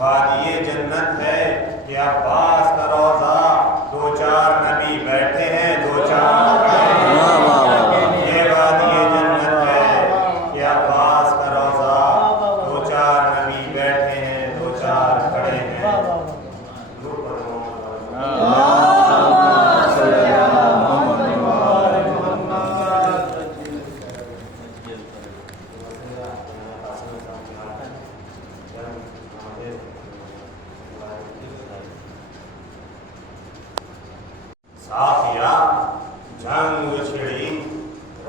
وادی جنت ہے کہ عباس کا روضہ، دو چار نبی بیٹھے ہیں، دو چار یہ وادی جنت ہے کہ عباس کا روضہ، دو چار نبی بیٹھے ہیں، دو چار کھڑے ہیں۔ صافیہ جنگ چھڑی،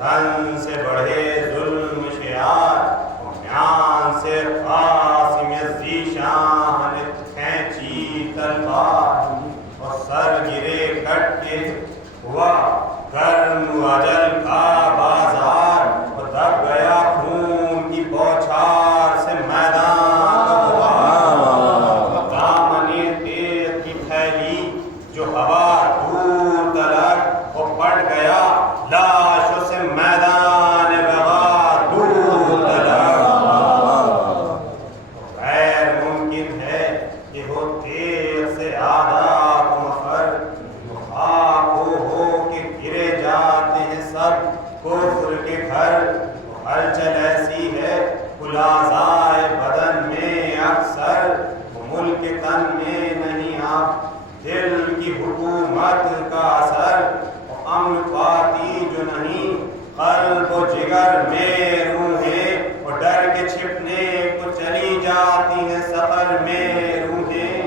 رن سے بڑھے ظلم شیار، میان سے قاسم ذیشان کھینچی تلوار، اور سر گرے کٹ کے ہوا گرم اجل کا بازار، اور دب گیا خون کی بوچھار سے میدان کا غبار، دامنِ تیغ کی پھیلی جو ہوا دور تلک، وہ پڑ گیا لاشوں سے میدان بغار دور تلک۔ غیر ممکن ہے کہ ہو تیغ سے آداب مفر، خاک ہو کہ گرے جاتے ہیں سب کفر کے گھر، ہلچل ایسی ہے خلاصۂ بدن میں اکثر، ملک تن میں نہیں آپ دل کی حکومت کا اثر، امن پاتی جو نہیں قلب و جگر میں روحیں، اور ڈر کے چھپنے کو چلی جاتی ہیں سفر میں روحیں۔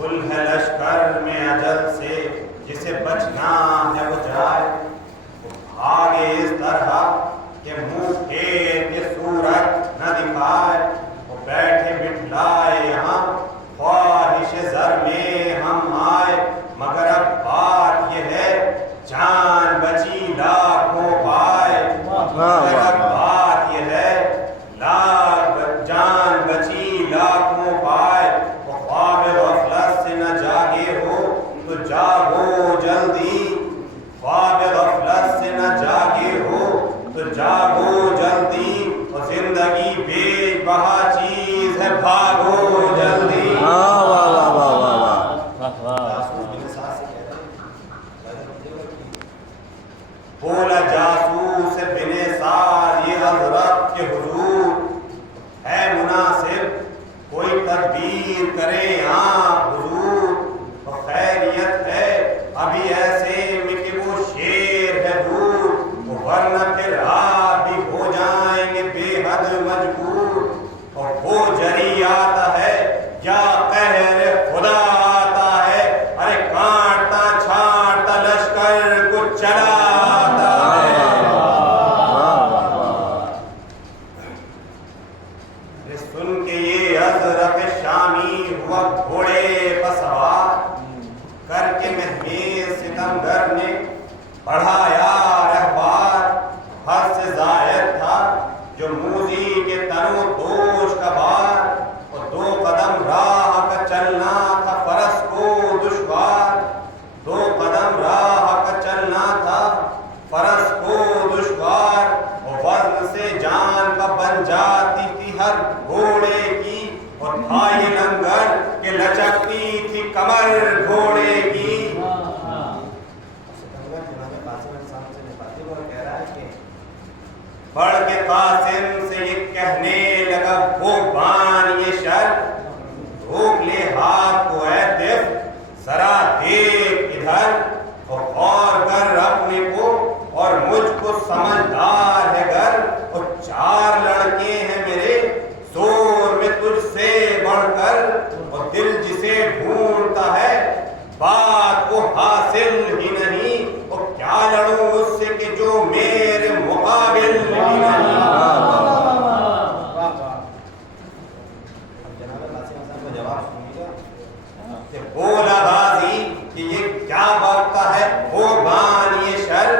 گل ہے لشکر میں اجل سے جسے بچنا ہے وہ جائے، وہ بھاگے اس طرح کہ منہ پھیر کے صورت نہ دکھائے، وہ بیٹھے بٹھلائے یہاں خواہش زر میں ہم آئے، مگر اب بات یہ ہے جان بچی لاکھوں پائے، مگر اب بات یہ ہے جان بچی لاکھوں پائے، وہ خواب غفلت سے نہ جاگے ہو تو جاگو جلدی، خواب غفلت سے نہ جاگے ہو تو جاگو جلدی، اور زندگی بے بہا چیز ہے بھاگو جلدی۔ بولا جاسوس بن سعد یہ حضرت کے حضور، ہے مناسب کوئی تدبیر کرے آپ حضور، اور خیریت ہے ابھی ایسے میں کہ وہ شیر ہے دور، ورنہ پھر آپ بھی ہو جائیں گے بے حد مجبور، اور وہ جری آتا ہے یا قہر خدا آتا ہے، ارے کانٹتا چھانٹتا لشکر کو چلا آتا ہے۔ سن کے یہ ازرق شامی ہوا گھوڑے پر سوار، کر کے مہمیز ستمگر نے بڑھایا رہبار، حد سے زائد تھا جو موذی کے تن و دوش کا بار، اور دو قدم راہ کا چلنا تھا فرس کو دشوار، دو قدم راہ کا چلنا تھا فرس کو دشوار، اور وزن سے جان کا بن جاتی تھی ہر گھوڑے کی، اور تھا یہ لنگر کہ لچکتی تھی کمر گھوڑے کی۔ بڑھ کے قاسم سے یہ کہنے لگا وہ بان یہ شر، روک لے ہاتھ کو اے دف ذرا دیکھ ادھر، اور غور کر اپنے کو اور مجھ کو سمجھدار ہے گر، اور چار لڑکے ہیں میرے زور میں تجھ سے بڑھ کر، اور دل جسے ڈھونڈتا ہے بات وہ حاصل ہی نہیں، اور کیا لڑوں اس سے کہ جو میرے مقابل ہی نہیں۔ بولا غازی کہ یہ کیا بکتا ہے وہ بان یہ شر،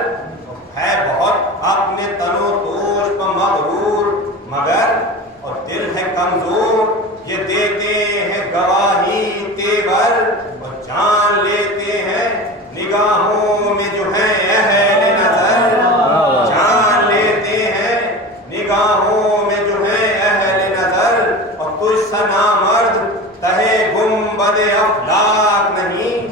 ہے بہت اپنے تن و دوش پر مغرور، مگر اور دل ہے کمزور، یہ دیتے ہیں گواہی تیور، اور جان لیتے ہیں نگاہوں میں جو ہیں اہل نظر، جان لیتے ہیں نگاہوں میں جو ہے اہل نظر، اور تجھ سا نامرد تہے گنبد افلاک نہیں،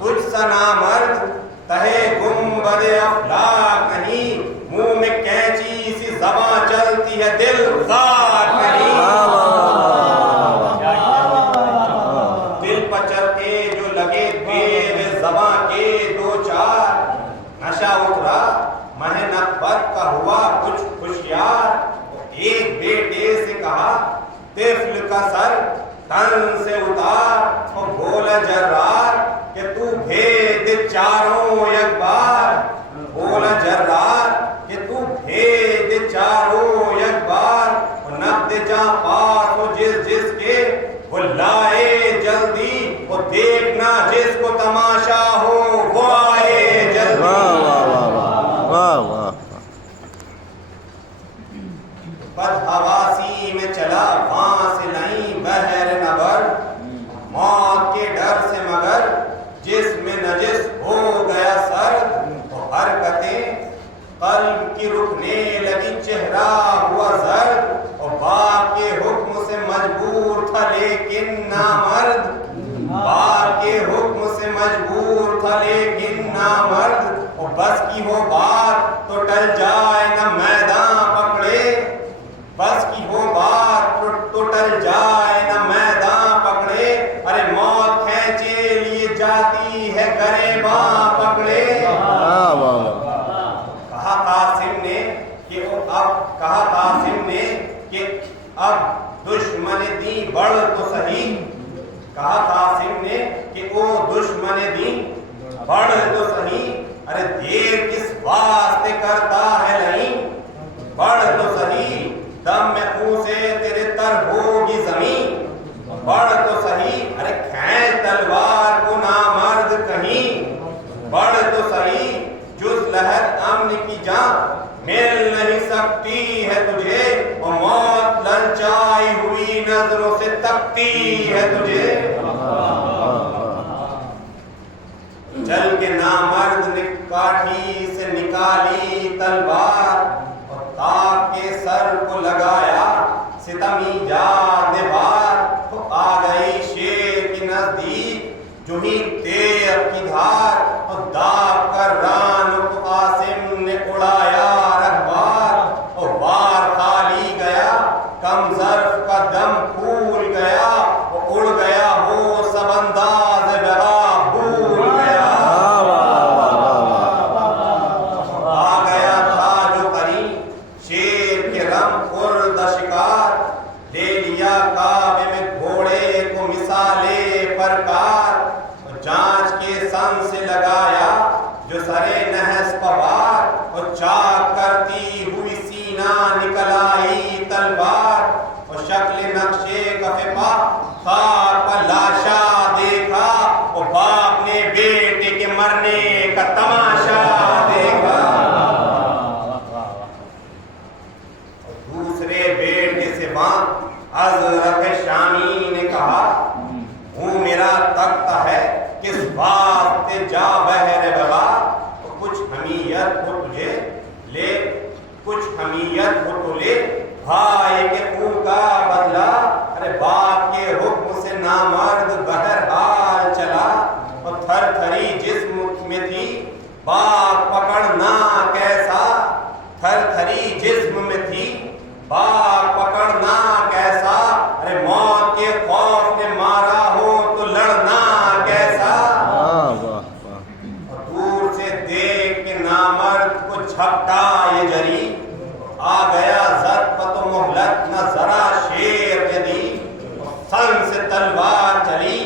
تجھ سا نامرد تہے گنبد افلاک نہیں، منہ میں کینچی سی زباں چلتی ہے دل خاک نہیں، دل پر چلتے جو لگے تیز زباں کے دو چار، نشہ اترا محنت پر کا ہوا کچھ ہوشیار، ایک بیٹے سے کہا طفل کا سر تن سے اتار، اور بولا جرار کہ تو بھید چاروں یک بار، بولا جرار کہ تو بھید چاروں یک بار، اور نقد جاں پاس ہو جس جس کے وہ لائے جلدی، وہ دیکھنا جس کو تماشا ہو وہ آئے جلدی۔ بد حواسی میں چلا وہاں سے نہیں بحر نبر، موت کے ڈر سے مگر جس میں نجس ہو گیا سرد، تو حرکتیں قلب کی رکنے لگی چہرہ ہوا زرد، اور باپ کے حکم سے مجبور تھا لیکن نامرد، باپ کے حکم سے مجبور تھا لیکن نامرد، اور بس کی ہو بات تو ٹل جائے نہ میدان پکڑے، بس کی ہو بات تو ٹل جائے نہ میدان پکڑے، ارے موت کھینچے لیے جاتی ہے گریباں پکڑے۔ کہا قاسم نے کہ اب دشمن دی بڑھ تو صحیح، کہا قاسم نے کہ او دشمن دی بڑھ تو صحیح، ارے دیر کس واسطے کرتا ہے نہیں، بڑھ تو صحیح دم میں خون سے تیرے تر ہوگی زمین، بڑھ تو صحیح ارے کھینچ تلوار کو نامرد کہیں، بڑھ تو صحیح جز لہر امن کی جان مل نہیں سکتی ہے تجھے، اور موت للچائی ہوئی نظروں سے تکتی ہے تجھے۔ چل کے نامرد نے کاٹھی سے نکالی تلوار، اور تاپ کے سر کو لگایا ستمی یاد بار، تو آ گئی شیر کی نزدیک جو ہی تیر کی دھار، اور داغ کر ران کو قاسم نے اڑایا رہبار، اور بار خالی گیا کم ظرف کا دم پھول گیا، اور اڑ گیا وہ سب انداز بغا بھول گیا، آ گیا تھا جو قریب شیر کے رم خورد شکار، لے لیا کعبے میں گھوڑے کو مثالے پرکار، اور جانچ کے سن سے لگایا جو سرے نحس پوار، اور چاک کرتی ہوئی سینہ نکل آئی تلوار، اور شکل نقشے کفے پا خاک پر لاشا دیکھا، اور باپ نے بیٹے کے مرنے کا تماشا دیکھا، اور دوسرے بیٹے سے وہاں حضرت شامی نے کہا ہوں میرا تختہ ہے کس واسطے جا بہر بغا، کچھ حمیت ہو تجھے لے، کچھ حمیت ہو تو لے بھائی کے خون کا بدلہ، ارے باپ کے حکم سے نامرد بہرحال چلا، اور تھر تھری جسم میں تھی باپ پکڑنا کیسا، تھر تھری جسم میں تھی باپ پکڑنا کیسا، ارے موت کے خوف نے مارا ہو تو لڑنا کیسا، اور دور سے دیکھ کے نامرد کو جھپٹا یہ جری، آ گیا زد پت و مہلت نہ ذرا شیر نے دی، سن سے تلوار چلی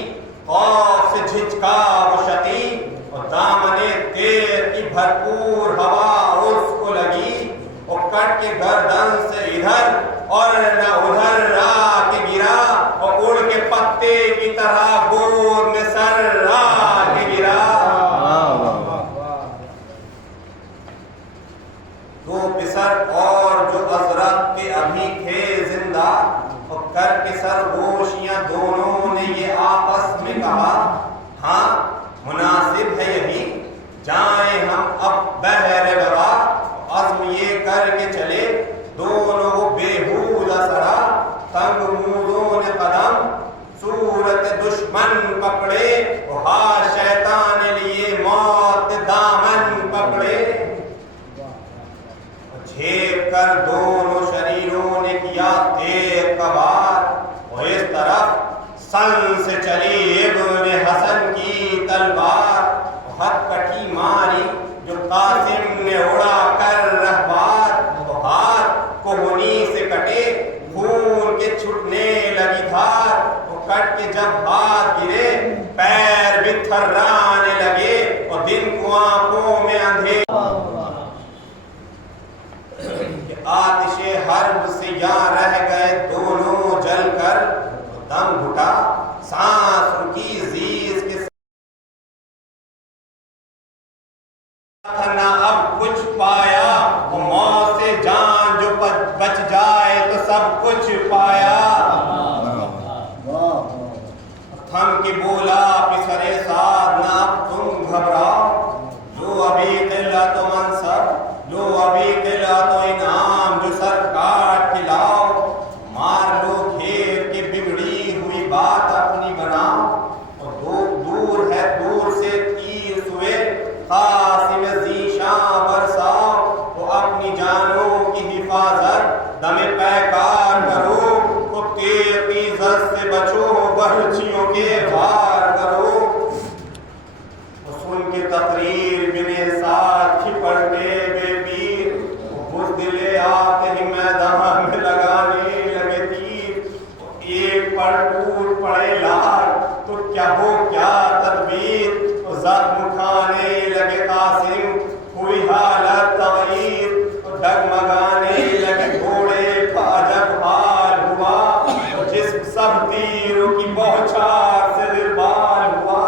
خوف سے جھجکا وہ شتی، اور دامنے تیر کی بھرپور ہوا اس کو لگی، اور کٹ کے گردن سے ادھر اور نہ ادھر آ کے گرا، اور اڑ کے پتے کی طرح گود میں سر آ کے گرا، دو پسر اور جو ازرق کے ابھی تھے زندہ، اور کر کے سرگوشیاں دونوں نے یہ آپس میں کہا ہاں مناسب ہے یہی جائیں ہم اب بحر بغا، عزم یہ کر کے چلے دونوں کر دونوں شریروں نے کیا تیغ کا وار، اور اس طرف سن سے چلی ابن حسن کی تلوار، ہتھ کٹی ماری جو قاسم نے اڑا کر رہبار، تو ہاتھ کوہنی سے کٹے خون کے چھٹنے لگی دھار، وہ کٹ کے جب ہاتھ گرے پیر بھی تھرانے لگے، اور دن کو آنکھوں میں اندھیرا، آتش حرب سے یہاں رہ گئے دونوں جل کر، دم گھٹا سانس ان کی زیز کے نہ اب کچھ پایا، وہ موت سے جان جو بچ جائے تو سب کچھ پایا، تھم کے بولا پسرے ساتھ نہ اب تم گھبراؤ، لو ابھی دلا تو منصب، لو ابھی دلا تو انعام جو سر کاٹ کھلاؤ، مار لو گھیر کے بگڑی ہوئی بات اپنی بناؤ، اور دور ہے دور سے تیر سوئے قاسم ذیشاں برساؤ، وہ اپنی جانوں کی حفاظت دم پیکار کرو، وہ تیغ کی زد سے بچو برچیوں کے وار کرو، سن کے تقریر بن احساس کھپڑتے بے پیر، وہ بزدلے آتے ہی میدان میں لگانے لگے تیر، ایک پر ٹوٹ پڑے لال تو کیا ہو کیا تدبیر، زخم کھانے لگے قاسم ہوئی حالت تغیر، ڈگمگانے لگے گھوڑے کا جب حال ہوا، جس سب تیروں کی بوچھار سے غربال ہوا،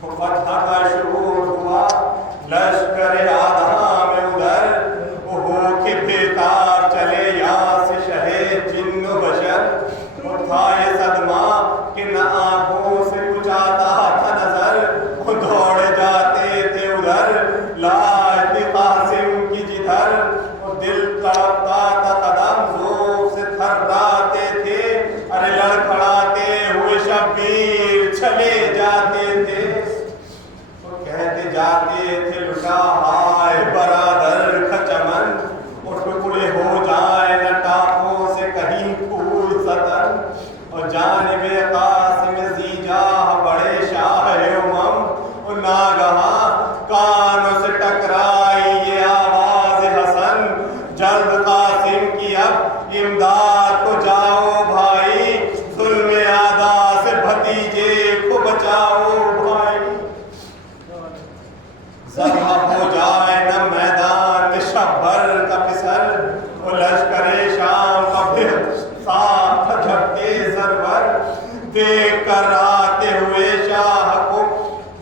فتح کا شعور ہوا لشکر آدھا میں ادھر، وہ ہو کے بےتاب چلے یہاں سے شہے جن و بشر، وہ تھا یہ صدمہ کہ نہ آنکھوں سے کچھ آتا تھا نظر، وہ دوڑے جاتے تھے ادھر لاج تھی قاسم کی جدھر، وہ دل تڑپتا تھا قدم ذوق سے تھراتے تھے، ارے لڑکھڑاتے ہوئے شبیر چلے جاتے تھے، وہ کہتے جاتے تھے لٹا ہائے برادر کا چمن، وہ ٹکڑے ہو جائیں نہ ٹاپوں سے کہیں پھول ستن، اور جانب قاسم زیجاہ بڑے شاہ امم، اور ناگہاں کانوں سے ٹکرائی یہ آواز حسن، جلد قاسم کی اب امداد کو جاؤ بھائی، ظلم آدھا سے بھتیجے کو بچاؤ بھائی، ذبح ہو جائے نہ میدان میں شبر کا پسر، وہ لشکر شام کا پھر ساتھ جھپتے سرور، دیکھ کر آتے ہوئے شاہ کو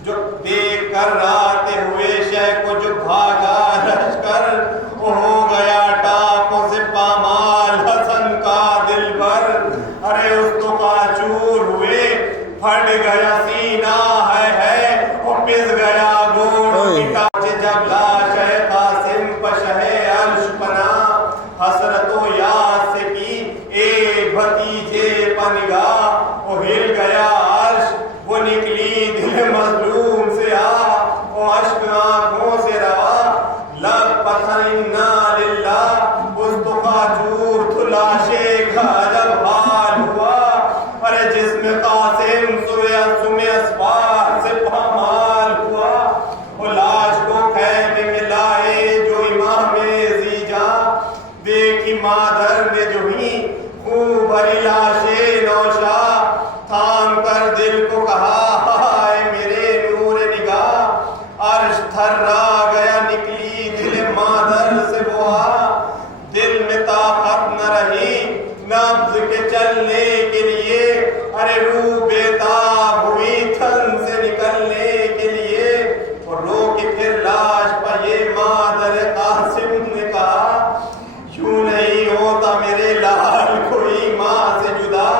جو دیکھ کر آتے ہوئے شہ کو جو بھاگا لشکر، وہ ہو گیا ٹاپوں سے پامال حسن کا دل بھر، ارے اس تو کاچور ہوئے پھٹ گیا سینہ ہے وہ پس گیا گوڑ کی جب لاش ہے قاسم پشہ عرش پناہ، حسرت و یاد سے کی ایک بھتیجے پنگاہ، وہ ہل گیا عرش وہ نکلی دل مظلوم سے وہ اشک آنکھوں سے روا لب پتھر انا للہ، اس تو کاچور تو لاشے کا جب حال ہوا، ارے جسم قاسم سمے اسوار سے پامال ہوا، وہ لاش کو خیمے میں لائے جو امام زیجا، دیکھی مادر نے جو ہی خون بھری لاشے نوشا، تھام کر دل کو کہا ہائے میرے نور نگاہ، عرش تھرا گیا نکلی دل مادر سے بوا، دل میں طاقت نہ رہی نبض کے چلنے کے لیے، ارے روح بیتاب ہوئی تھن سے نکلنے کے لیے، اور رو کے پھر لاش پر یہ مادر قاسم نے کہا، یوں نہیں ہوتا میرے لال کوئی ماں سے جدا،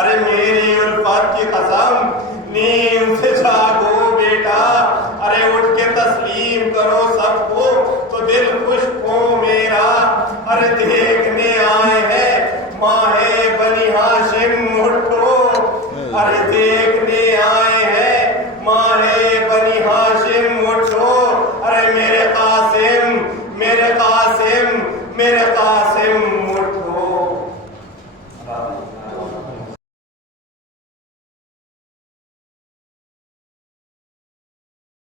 ارے میری الفت کی قسم نیند سے جاگو بیٹا، ارے اٹھ کے تسلیم کرو سب کو تو دل خوش ہو میرا، ارے دیکھنے آئے ہیں ماہ بنی ہاشم اٹھو، ارے دیکھنے آئے ہیں ماہ بنی ہاشم اٹھو، ارے میرے قاسم میرے قاسم اٹھو.